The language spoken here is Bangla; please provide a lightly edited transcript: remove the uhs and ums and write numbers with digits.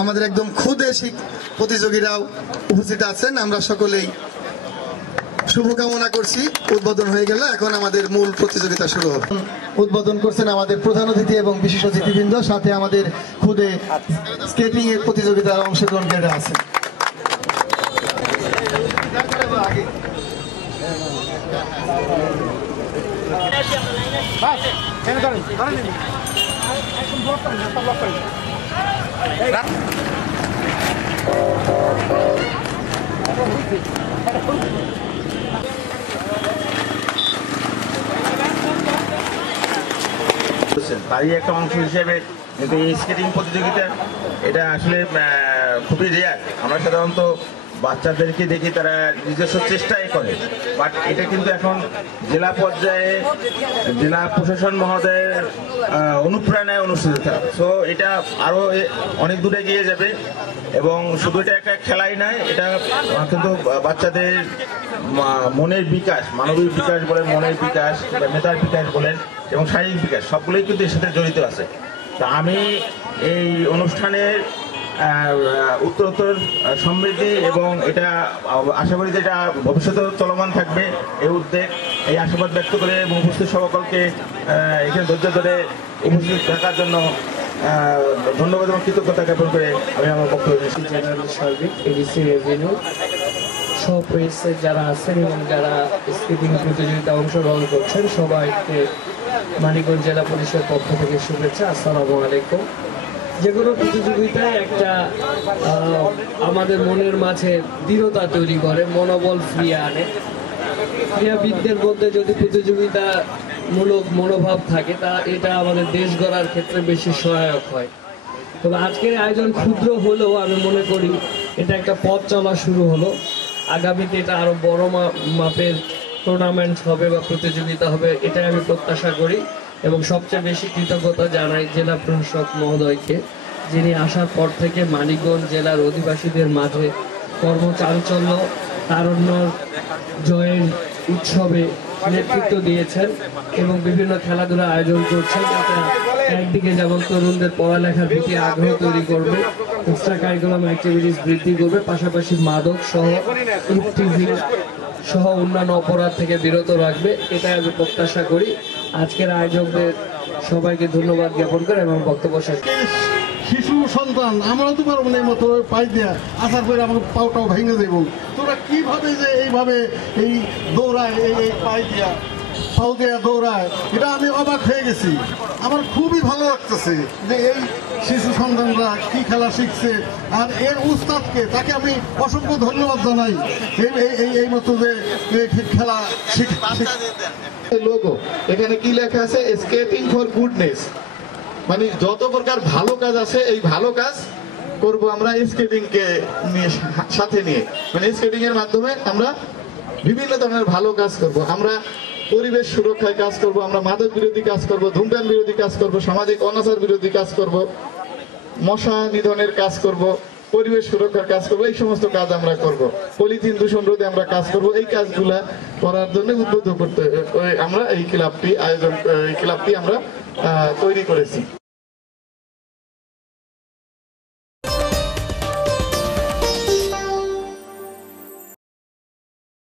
আমাদের একদম ক্ষুদে প্রতিযোগীরাও উপস্থিত আছেন। আমরা সকলেই শুভকামনা করছি। উদ্বোধন হয়ে গেল, এখন আমাদের মূল প্রতিযোগিতা শুরু হবে। উদ্বোধন করছেন আমাদের প্রধান অতিথি এবং বিশেষ অতিথিবৃন্দ, সাথে আমাদের খুদে স্কেটিং এর প্রতিযোগিতার অংশগ্রহণকারীরা আছেন। তারই একটা অংশ হিসেবে কিন্তু এই স্কেটিং প্রতিযোগিতা এটা আসলে খুবই রেয়ার। আমরা সাধারণত বাচ্চাদেরকে দেখি তারা নিজস্ব চেষ্টাই করে, বাট এটা কিন্তু এখন জেলা পর্যায়ে জেলা প্রশাসন মহোদয়ের অনুপ্রেরণায় অনুষ্ঠিত খেলা। সো এটা আরও অনেক দূরে গিয়ে যাবে এবং শুধু এটা একটা খেলাই নয়, এটা কিন্তু বাচ্চাদের মনের বিকাশ, মানবিক বিকাশ বলেন, মনের বিকাশ, মেধার বিকাশ বলেন এবং শারীরিক বিকাশ সবগুলোই কিন্তু এর সাথে জড়িত আছে। তা আমি এই অনুষ্ঠানের উত্তরোত্তর সমৃদ্ধি এবং এটা আশা করি যে এটা ভবিষ্যতেও চলমান থাকবে এই উদ্যোগ, এই আশাবাদ ব্যক্ত করে এবং উপস্থিত সকলকে এখানে ধৈর্য ধরে উপস্থিত থাকার জন্য ধন্যবাদ এবং কৃতজ্ঞতা জ্ঞাপন করে আমি আমার বক্তব্য সার্বিক এডিসি রেভিনিউ সব প্রেসের যারা আছেন এবং যারা স্কেটিং প্রতিযোগিতায় অংশগ্রহণ করছেন সবাইকে মানিকগঞ্জ জেলা পুলিশের পক্ষ থেকে শুভেচ্ছা। আসসালামু আলাইকুম। যে কোনো প্রতিযোগিতায় একটা আমাদের মনের মাঝে দৃঢ়তা তৈরি করে, মনোবল ফিরিয়ে আনে। ক্রীড়াবিদদের মধ্যে যদি প্রতিযোগিতামূলক মনোভাব থাকে তা এটা আমাদের দেশ গড়ার ক্ষেত্রে বেশি সহায়ক হয়। তবে আজকের আয়োজন ক্ষুদ্র হলেও আমি মনে করি এটা একটা পথ চলা শুরু হলো। আগামীতে এটা আরো বড় মাপের টুর্নামেন্ট হবে বা প্রতিযোগিতা হবে, এটাই আমি প্রত্যাশা করি এবং সবচেয়ে বেশি কৃতজ্ঞতা জানাই জেলা প্রশাসক মহোদয়কে, যিনি আসার পর থেকে মানিকগঞ্জ জেলার অধিবাসীদের মাঝে কর্মচাঞ্চল্য তারুণ্য জয়ের উৎসবে নেতৃত্ব দিয়েছেন এবং বিভিন্ন খেলাধুলা আয়োজন করছেন। এটা একদিকে যেমন তরুণদের পড়ালেখার প্রতি আগ্রহ তৈরি করবে, এক্সট্রা কারিকুলাম অ্যাক্টিভিটিস বৃদ্ধি করবে, পাশাপাশি মাদক সহ টিভি সহ অন্যান্য অপরাধ থেকে বিরত রাখবে, এটাই আমি প্রত্যাশা করি। আজকের আয়োজকদের সবাইকে ধন্যবাদ জ্ঞাপন করে এবং বক্তব্য শেষ। শিশু সন্তান আমরা তো পারবো না এই মতো পাই দিয়া আসার পরে আমাকে পাওটাও ভেঙে দেব। তোরা কিভাবে যে এইভাবে এই দৌড়ায়, এই পাই দিয়া পাও দিয়া দৌড়ায়, এটা আমি অবাক হয়ে গেছি। আমার খুবই ভালো লাগতেছে যে এই শিশু সন্তানরা কি খেলা শিখছে, আর এর উস্তাদকে তাকে আমি অসংখ্য ধন্যবাদ জানাই এই মতো যে খেলা লোগো এখানে কি লেখা আছে, স্কেটিং ফর গুডনেস, মানে যত প্রকার ভালো কাজ আছে এই ভালো কাজ করব আমরা স্কেটিং কে নিয়ে সাথে নিয়ে, মানে স্কেটিং এর মাধ্যমে আমরা বিভিন্ন ধরনের ভালো কাজ করব। আমরা পরিবেশ সুরক্ষায় কাজ করব, আমরা মাদক বিরোধী কাজ করব, ধূমপান বিরোধী কাজ করব, সামাজিক অনাচার বিরোধী কাজ করব, মশা নিধনের কাজ করব, পরিবেশ সুরক্ষার কাজ করব, এই সমস্ত কাজ আমরা করব। পলিথিন দূষণ রোধে আমরা কাজ করব। এই কাজগুলা করার জন্য উদ্বুদ্ধ করতে আমরা এই ক্লাবটি আমরা তৈরি করেছি।